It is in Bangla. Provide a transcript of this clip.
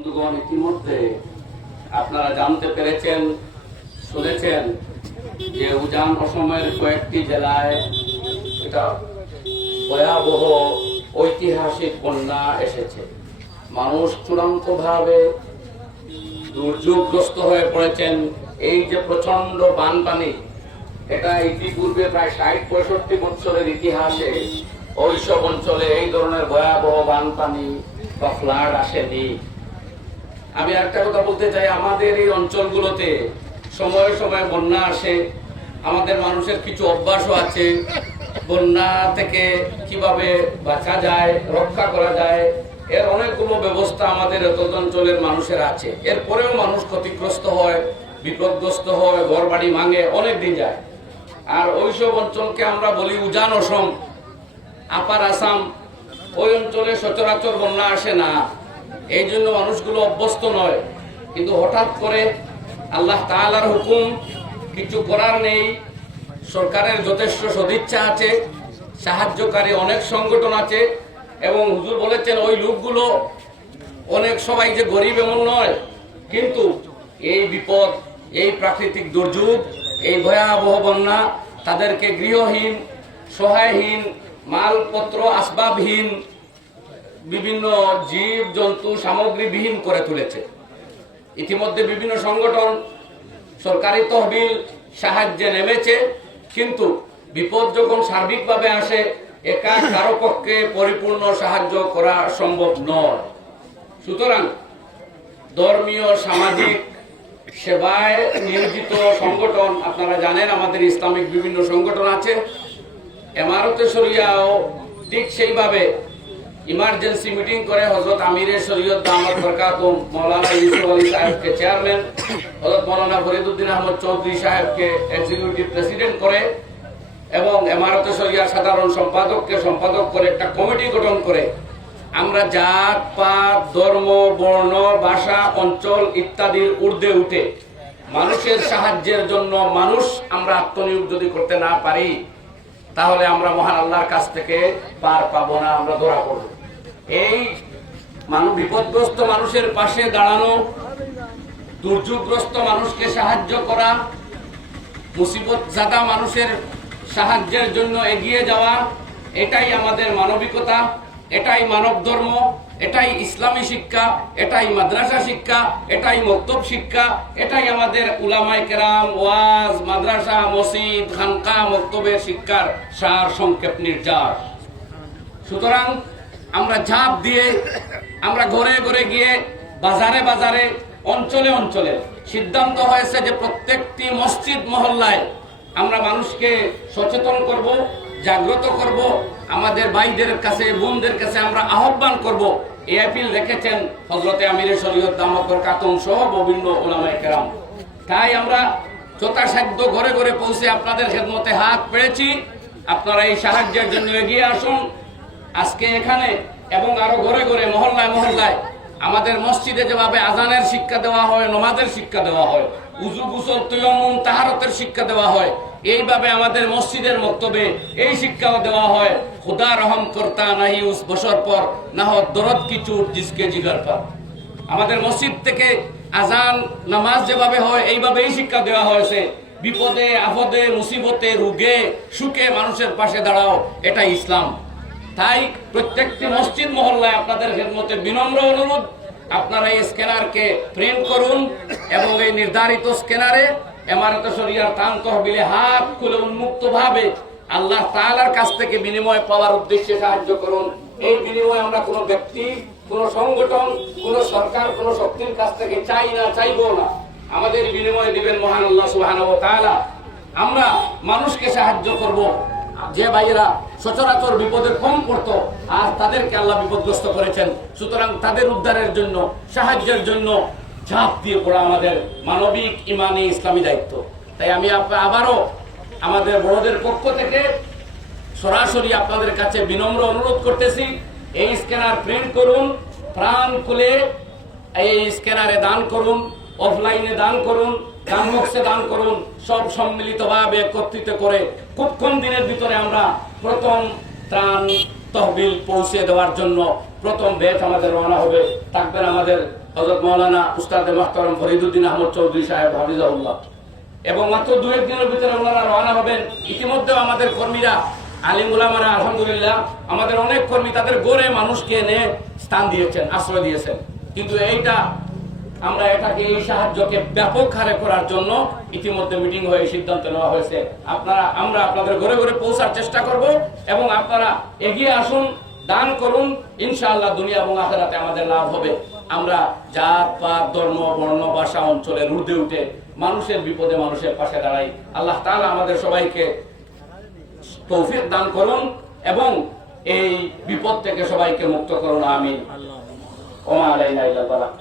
বন্ধুগণ, ইতিমধ্যে আপনারা জানতে পেরেছেন, শুনেছেন যে উজান অসমের কয়েকটি জেলায় এটা ভয়াবহ ঐতিহাসিক বন্যা এসেছে। মানুষ চূড়ান্তভাবে দুর্যোগগ্রস্ত হয়ে পড়েছেন। এই যে প্রচন্ড বানপানি, এটা ইতিপূর্বে প্রায় ৬০-৬৫ বছরের ইতিহাসে ওইসব অঞ্চলে এই ধরনের ভয়াবহ বানপানি বা ফ্লাড আসেনি। আমি একটা কথা বলতে চাই, আমাদের এই অঞ্চলগুলোতে সময়ে সময়ে বন্যা আসে। আমাদের মানুষের কিছু অভ্যাসও আছে, বন্যা থেকে কিভাবে বাঁচা যায়, রক্ষা করা যায়, এর অনেকগুলো ব্যবস্থা আমাদের এত অঞ্চলের মানুষের আছে। এরপরেও মানুষ ক্ষতিগ্রস্ত হয়, বিপদগ্রস্ত হয়, ঘর বাড়ি ভাঙে, অনেক দিন যায়। আর ওইসব অঞ্চলকে আমরা বলি উজান অসম, আপার আসাম। ওই অঞ্চলে সচরাচর বন্যা আসে না, এই জন্য মানুষগুলো অভ্যস্ত নয়। কিন্তু হঠাৎ করে আল্লাহ তাআলার হুকুম, কিছু করার নেই। সরকারের যথেষ্ট সদিচ্ছা আছে, সাহায্যকারী অনেক সংগঠন আছে, এবং হুজুর বলেছেন ওই লোকগুলো অনেক সবাই যে গরিব এমন নয়, কিন্তু এই বিপদ, এই প্রাকৃতিক দুর্যোগ, এই ভয়াবহ বন্যা তাদেরকে গৃহহীন, সহায়হীন, মালপত্র আসবাবহীন, বিভিন্ন জীব জন্তু সামগ্রীবিহীন করে তুলেছে। ইতিমধ্যে বিভিন্ন সংগঠন সরকারি তহবিল সাহায্যে নেমেছে, কিন্তু বিপদ যখন সার্বিকভাবে আসে একা কারো পক্ষে পরিপূর্ণ সাহায্য করা সম্ভব নয়। সুতরাং ধর্মীয়, সামাজিক সেবায় নিয়োজিত সংগঠন, আপনারা জানেন আমাদের ইসলামিক বিভিন্ন সংগঠন আছে। এমারতে শরিয়াও ঠিক সেইভাবে ইমার্জেন্সি মিটিং করে হযরত আমিরে শরীয়ত দামাত বরকাতুম মাওলানা ইউসুফ আলী সাহেবকে চেয়ারম্যান, হযরত মাওলানা ফরিদউদ্দিন আহমদ চৌধুরী সাহেবকে এক্সিকিউটিভ প্রেসিডেন্ট করে, এবং এমারতে শরিয়া সাধারণ সম্পাদককে সম্পাদক করে একটা কমিটি গঠন করে আমরা জাত পাত, ধর্ম, বর্ণ, ভাষা, অঞ্চল ইত্যাদির ঊর্ধ্বে উঠে মানুষের সাহায্যের জন্য মানুষ আমরা আত্মনিয়োগ যদি করতে না পারি, তাহলে আমরা মহান আল্লাহর কাছ থেকে পার পাবো না, আমরা ধরা পড়ব। এই বিপদগ্রস্ত মানুষের পাশে দাঁড়ানো, দুর্যোগগ্রস্ত মানুষকে সাহায্য করা, মুসিবত জাদা মানুষের সাহায্যের জন্য এগিয়ে যাওয়া, এটাই আমাদের মানবিকতা, এটাই মানব ধর্ম, এটাই ইসলামী শিক্ষা, এটাই মাদ্রাসা শিক্ষা, এটাই মক্তব শিক্ষা, এটাই আমাদের উলামায়ে কেরাম, ওয়াজ, মাদ্রাসা, মসজিদ, খানকা, মক্তবের শিক্ষার সার সংক্ষেপ নির্যাস। সুতরাং আমরা ঝাঁপ দিয়ে, আমরা ঘরে ঘরে গিয়ে, বাজারে বাজারে, অঞ্চলে অঞ্চলে সিদ্ধান্ত হয়েছে যে প্রত্যেকটি মসজিদ মহল্লায় আমরা মানুষকে সচেতন করব, জাগ্রত করব, আমাদের ভাইদের কাছে, বোনদের কাছে আমরা আহ্বান করব। এই আপিল রেখেছেন হযরতে আমিরে শরীয়ত দামাত বরকাতুম সহ বিভিন্ন উলামায়ে কেরাম। তাই আমরা যথাসাধ্য ঘরে ঘরে পৌঁছে আপনাদের খেদমতে হাত পেরেছি। আপনারা এই সাহায্যের জন্য এগিয়ে আসুন। আজকে এখানে এবং আরো ঘরে ঘরে, মহল্লায় মহল্লায় আমাদের মসজিদে যেভাবে আজানের শিক্ষা দেওয়া হয়, নামাজের শিক্ষা দেওয়া হয়, উযু, গোসল, তায়াম্মুম, তাহারতের শিক্ষা দেওয়া হয়, এইভাবে আমাদের মসজিদের মক্তবে এই শিক্ষাও দেওয়া হয়, খুদা রহম করতা নাহি উস বশর পর, না হো দরদ কি চোট জিসকে জিগার পর। আমাদের মসজিদ থেকে আজান, নামাজ যেভাবে হয় এইভাবে এই শিক্ষা দেওয়া হয়েছে। বিপদে আপদে, মুসিবতে, রোগে, সুখে মানুষের পাশে দাঁড়াও, এটা ইসলাম। তাই প্রত্যেকটি মসজিদ মহল্লায় আপনাদের খেদমতে বিনম্র অনুরোধ, আপনারা এই স্ক্যানারকে প্রিন্ট করুন এবং এই নির্ধারিত স্ক্যানারে এমারতে শরিয়ার তান তহবিলে হাত খুলে উন্মুক্তভাবে আল্লাহ তাআলার কাছ থেকে বিনিময় পাওয়ার উদ্দেশ্যে সাহায্য করুন। এই বিনিময় আমরা কোনো ব্যক্তি, কোনো সংগঠন, কোনো সরকার, কোনো শক্তির কাছ থেকে চাই না, চাইবো না। আমাদের বিনিময় দিবেন মহান আল্লাহ সুবহানাহু ওয়া তাআলা। আমরা মানুষকে সাহায্য করব। যে ভাইয়েরা সচরাচর বিপদে কম পড়তো, আর তাদেরকে আল্লাহ বিপদগ্রস্ত করেছেন। সুতরাং তাদের উদ্ধারের জন্য, সাহায্যের জন্য ঝাঁপ দিয়ে পড়া আমাদের মানবিক, ইমানি, ইসলামী দায়িত্ব। তাই আমি আবারও আমাদের বড়দের পক্ষ থেকে সরাসরি আপনাদের কাছে বিনম্র অনুরোধ করতেছি, এই স্ক্যানার প্রিন্ট করুন, প্রাণ খুলে এই স্ক্যানারে দান করুন, অফলাইনে দান করুন, দান বক্সে দান করুন, সব সম্মিলিতভাবে একত্রিত করে খুব কম দিনের ভিতরে আমরা প্রথম ত্রাণ তহবিল পৌঁছে দেওয়ার জন্য প্রথম ব্যাচ আমাদের রওনা হবে। থাকবেন আমাদের হযরত মাওলানা উস্তাদে মুহতারাম ফরিদউদ্দিন আহমদ চৌধুরী সাহেব হাফিজাহুল্লাহ, এবং মাত্র 2-1 দিনের ভিতরে ওনারা রওনা হবেন। ইতিমধ্যে আমাদের কর্মীরা, আলিম উলামারা আলহামদুলিল্লাহ, আমাদের অনেক কর্মী তাদের গড়ে মানুষকে এনে স্থান দিয়েছেন, আশ্রয় দিয়েছেন। কিন্তু আমরা এটাকে, এই সাহায্যকে ব্যাপক হারে করার জন্য ইতিমধ্যে মিটিং হয়ে সিদ্ধান্ত নেওয়া হয়েছে। আমরা আপনাদের ঘরে ঘরে পৌঁছার চেষ্টা করব, এবং আপনারা এগিয়ে আসুন, দান করুন, ইনশাআল্লাহ দুনিয়া এবং আখিরাতে আমাদের লাভ হবে। আমরা জাত পাত ধর্ম বর্ণ ভাষা অঞ্চলের ঊর্ধ্বে উঠে মানুষের বিপদে মানুষের পাশে দাঁড়াই। আল্লাহ তাআলা আমাদের সবাইকে তৌফিক দান করুন এবং এই বিপদ থেকে সবাইকে মুক্ত করুন। আমিন। ওয়া আলাইনা ইল্লাল বালাগ।